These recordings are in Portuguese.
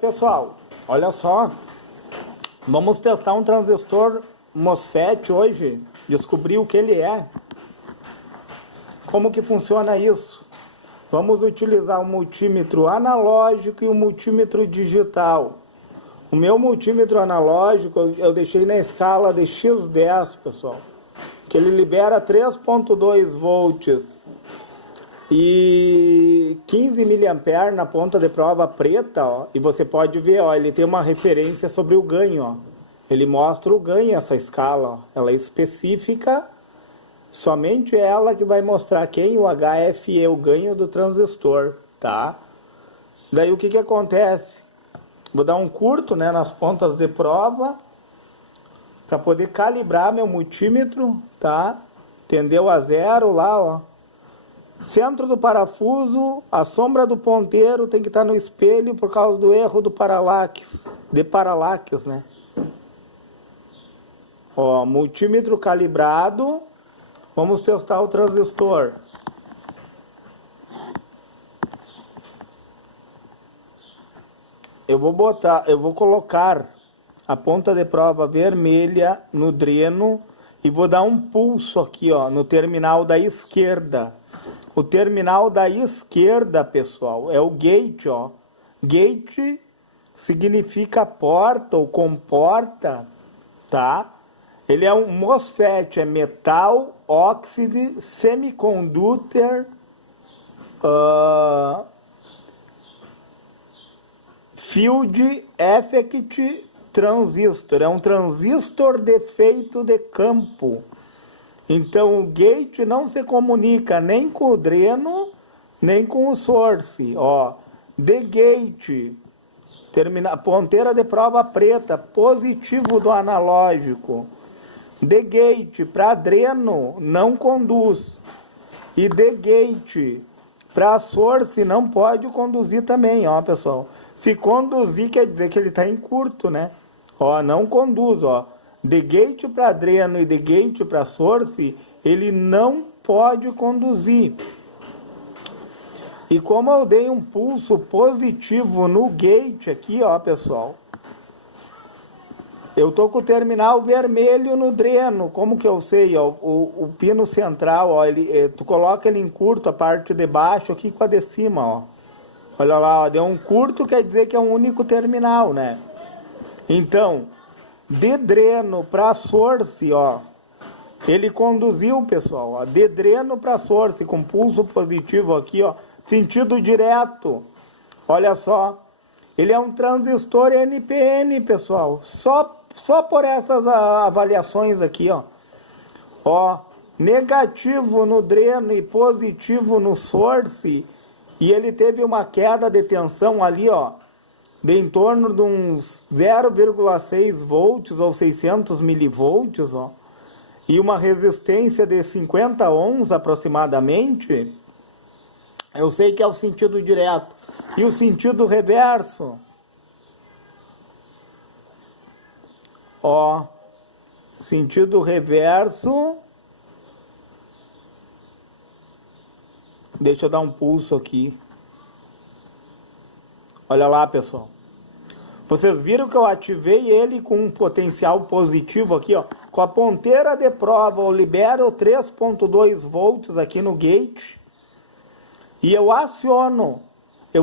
Pessoal, olha só, vamos testar um transistor MOSFET hoje, descobrir o que ele é. Como que funciona isso? Vamos utilizar o multímetro analógico e o multímetro digital. O meu multímetro analógico eu deixei na escala de X10, pessoal, que ele libera 3.2 volts e 15 mA na ponta de prova preta, ó, e você pode ver, ó, ele tem uma referência sobre o ganho, ó. Ele mostra o ganho, essa escala, ó. Ela é específica, somente ela que vai mostrar quem o HFE, o ganho do transistor, tá? Daí o que que acontece? Vou dar um curto, né, nas pontas de prova, para poder calibrar meu multímetro, tá? Tendeu a zero lá, ó. Centro do parafuso, a sombra do ponteiro tem que estar no espelho por causa do erro do paralaxe, né? Ó, multímetro calibrado. Vamos testar o transistor. Eu vou colocar a ponta de prova vermelha no dreno e vou dar um pulso aqui, ó, no terminal da esquerda. O terminal da esquerda, pessoal, é o gate, ó. Gate significa porta ou comporta, tá? Ele é um MOSFET, é Metal Oxide Semiconductor Field Effect Transistor. É um transistor de efeito de campo. Então, o gate não se comunica nem com o dreno, nem com o source. Ó, the gate, ponteira de prova preta, positivo do analógico. The gate, para dreno, não conduz. E the gate, para source, não pode conduzir também, ó, pessoal. Se conduzir, quer dizer que ele está em curto, né? Ó, não conduz, ó. The gate para dreno e the gate para source, ele não pode conduzir. E como eu dei um pulso positivo no gate aqui, ó, pessoal, eu tô com o terminal vermelho no dreno. Como que eu sei, ó, o pino central, ó, tu coloca ele em curto, a parte de baixo aqui com a de cima, ó. Olha lá, ó, deu um curto, quer dizer que é um único terminal, né? Então, de dreno para source, ó, ele conduziu, pessoal, ó, de dreno para source, com pulso positivo aqui, ó, sentido direto. Olha só, ele é um transistor NPN, pessoal, só por essas avaliações aqui, ó. Ó, negativo no dreno e positivo no source, e ele teve uma queda de tensão ali, ó, de em torno de uns 0,6 volts ou 600 milivolts, ó, e uma resistência de 50 ohms aproximadamente. Eu sei que é o sentido direto. E o sentido reverso, ó, sentido reverso, deixa eu dar um pulso aqui. Olha lá, pessoal. Vocês viram que eu ativei ele com um potencial positivo aqui, ó. Com a ponteira de prova, eu libero 3.2 volts aqui no gate. E eu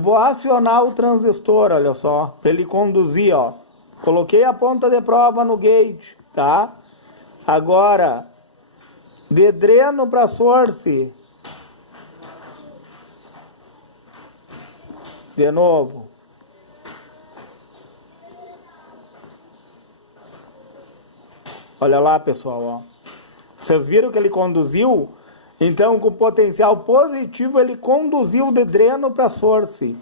vou acionar o transistor, olha só, para ele conduzir, ó. Coloquei a ponta de prova no gate, tá? Agora, de dreno para source. De novo. Olha lá, pessoal, ó. Vocês viram que ele conduziu? Então, com potencial positivo, ele conduziu de dreno para source.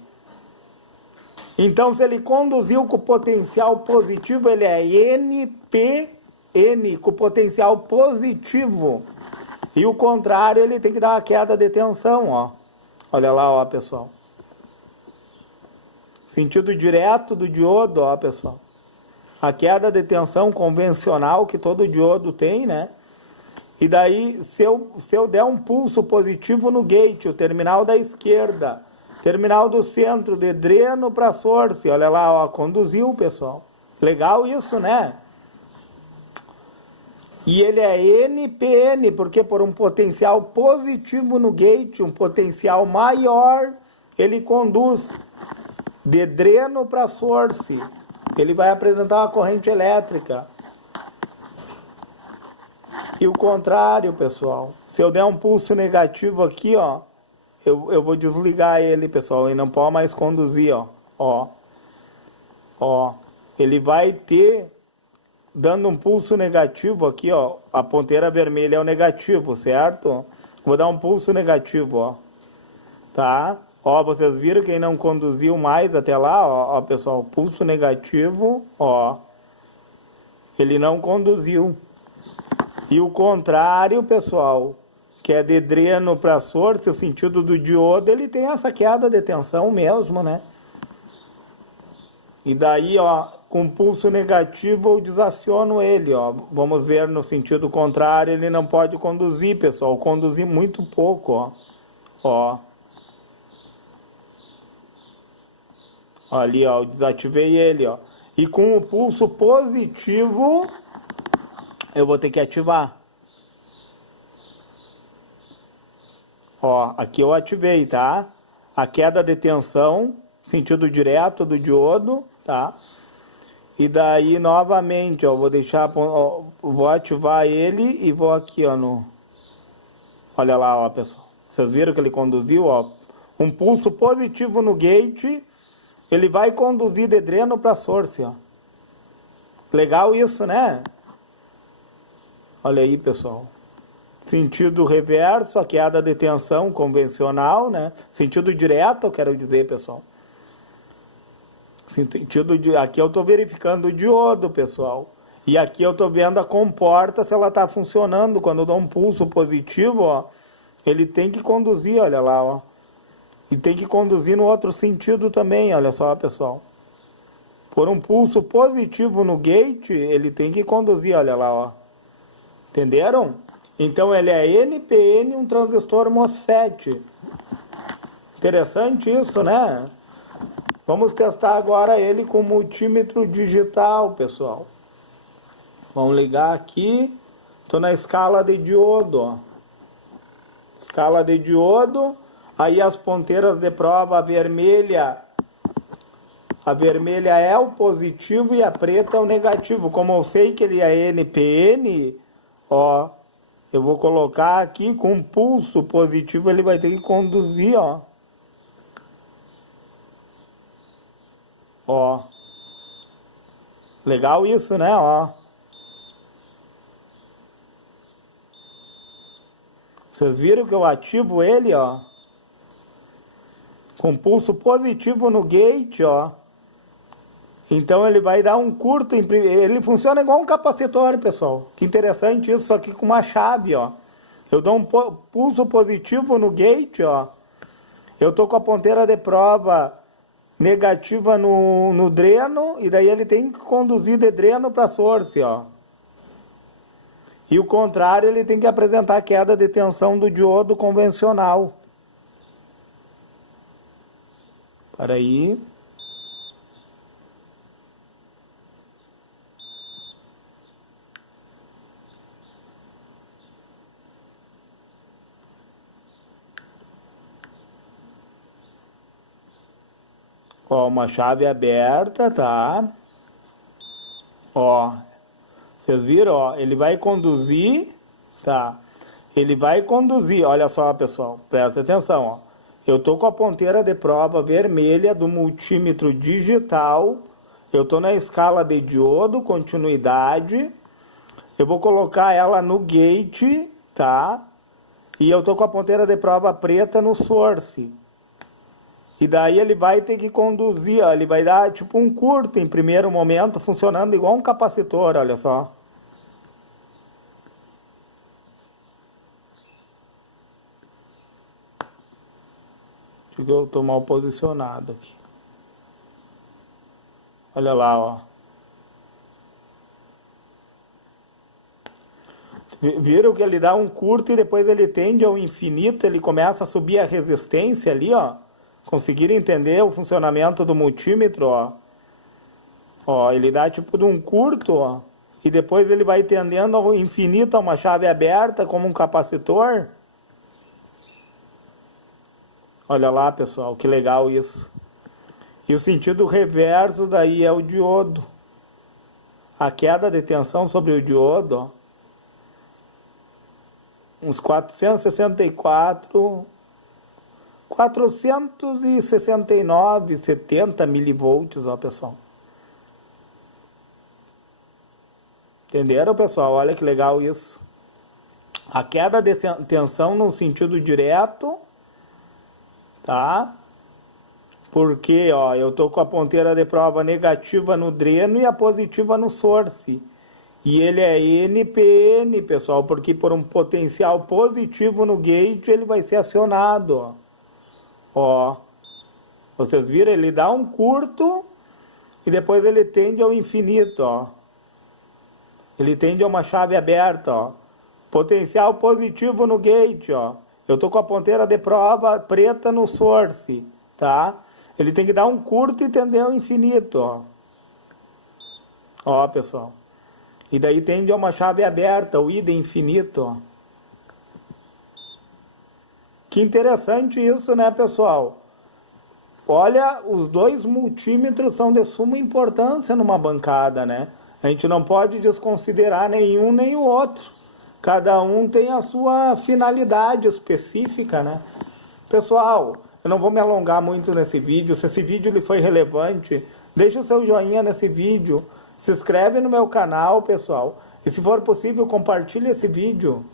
Então, se ele conduziu com potencial positivo, ele é NPN, com potencial positivo. E o contrário, ele tem que dar uma queda de tensão, ó. Olha lá, ó, pessoal. Sentido direto do diodo, ó, pessoal. A queda de tensão convencional que todo diodo tem, né? E daí, se eu der um pulso positivo no gate, o terminal da esquerda, Terminal do centro de dreno para source. Olha lá, ó, conduziu, pessoal. Legal isso, né? E ele é NPN, porque por um potencial positivo no gate, um potencial maior, ele conduz de dreno para source. Ele vai apresentar uma corrente elétrica. E o contrário, pessoal. Se eu der um pulso negativo aqui, ó, eu vou desligar ele, pessoal, e não pode mais conduzir, ó. Ele vai ter, dando um pulso negativo aqui, ó, a ponteira vermelha é o negativo, certo? Vou dar um pulso negativo, ó, tá? Ó, vocês viram quem não conduziu mais até lá, ó, pessoal, pulso negativo, ó, ele não conduziu. E o contrário, pessoal, que é de dreno para source, o sentido do diodo, ele tem essa queda de tensão mesmo, né? E daí, ó, com pulso negativo eu desaciono ele, ó. Vamos ver no sentido contrário, ele não pode conduzir, pessoal. Conduzir muito pouco, ó. Ó. Ali, ó, eu desativei ele, ó. E com o pulso positivo, eu vou ter que ativar. Ó, aqui eu ativei, tá? A queda de tensão, sentido direto do diodo, tá? E daí, novamente, ó, vou deixar, ó, vou ativar ele e vou aqui, ó, no... Olha lá, ó, pessoal. Vocês viram que ele conduziu, ó? Um pulso positivo no gate, ele vai conduzir de dreno para source, ó. Legal isso, né? Olha aí, pessoal. Sentido reverso, a queda de tensão convencional, né? Sentido direto, eu quero dizer, pessoal. Sentido de... Aqui eu estou verificando o diodo, pessoal. E aqui eu estou vendo a comporta se ela está funcionando. Quando eu dou um pulso positivo, ó, ele tem que conduzir, olha lá, ó. E tem que conduzir no outro sentido também, olha só, pessoal. Por um pulso positivo no gate, ele tem que conduzir, olha lá, ó. Entenderam? Então ele é NPN, um transistor MOSFET. Interessante isso, né? Vamos testar agora ele com multímetro digital, pessoal. Vamos ligar aqui. Estou na escala de diodo, ó. Escala de diodo. Aí as ponteiras de prova, a vermelha é o positivo e a preta é o negativo. Como eu sei que ele é NPN, ó, eu vou colocar aqui com um pulso positivo, ele vai ter que conduzir, ó. Ó. Legal isso, né, ó. Vocês viram que eu ativo ele, ó. Com pulso positivo no gate, ó. Então ele vai dar um curto, ele funciona igual um capacitor, pessoal. Que interessante isso, só que com uma chave, ó. Eu dou um pulso positivo no gate, ó. Eu tô com a ponteira de prova negativa no dreno, e daí ele tem que conduzir de dreno para source, ó. E o contrário, ele tem que apresentar queda de tensão do diodo convencional. Para aí. Ó, uma chave aberta, tá? Ó, vocês viram, ó, ele vai conduzir, tá? Ele vai conduzir, olha só, pessoal, presta atenção, ó. Eu tô com a ponteira de prova vermelha do multímetro digital, eu tô na escala de diodo, continuidade, eu vou colocar ela no gate, tá? E eu tô com a ponteira de prova preta no source. E daí ele vai ter que conduzir, ó, ele vai dar tipo um curto em primeiro momento, funcionando igual um capacitor, olha só. Deixa eu tô mal posicionado aqui. Olha lá, ó. Viram que ele dá um curto e depois ele tende ao infinito, ele começa a subir a resistência ali, ó. Conseguiram entender o funcionamento do multímetro, ó? Ó, ele dá tipo de um curto, ó, e depois ele vai tendendo ao infinito a uma chave aberta como um capacitor. Olha lá, pessoal, que legal isso. E o sentido reverso daí é o diodo. A queda de tensão sobre o diodo, ó, uns 469, 70 milivolts, ó, pessoal. Entenderam, pessoal? Olha que legal isso. A queda de tensão no sentido direto, tá? Porque, ó, eu tô com a ponteira de prova negativa no dreno e a positiva no source. E ele é NPN, pessoal, porque por um potencial positivo no gate ele vai ser acionado, ó. Ó, vocês viram? Ele dá um curto e depois ele tende ao infinito, ó. Ele tende a uma chave aberta, ó. Potencial positivo no gate, ó. Eu tô com a ponteira de prova preta no source, tá? Ele tem que dar um curto e tender ao infinito, ó. Ó, pessoal. E daí tende a uma chave aberta, o ida infinito, ó. Que interessante isso, né, pessoal? Olha, os dois multímetros são de suma importância numa bancada, né? A gente não pode desconsiderar nenhum nem o outro. Cada um tem a sua finalidade específica, né? Pessoal, eu não vou me alongar muito nesse vídeo. Se esse vídeo lhe foi relevante, deixa o seu joinha nesse vídeo. Se inscreve no meu canal, pessoal. E se for possível, compartilhe esse vídeo.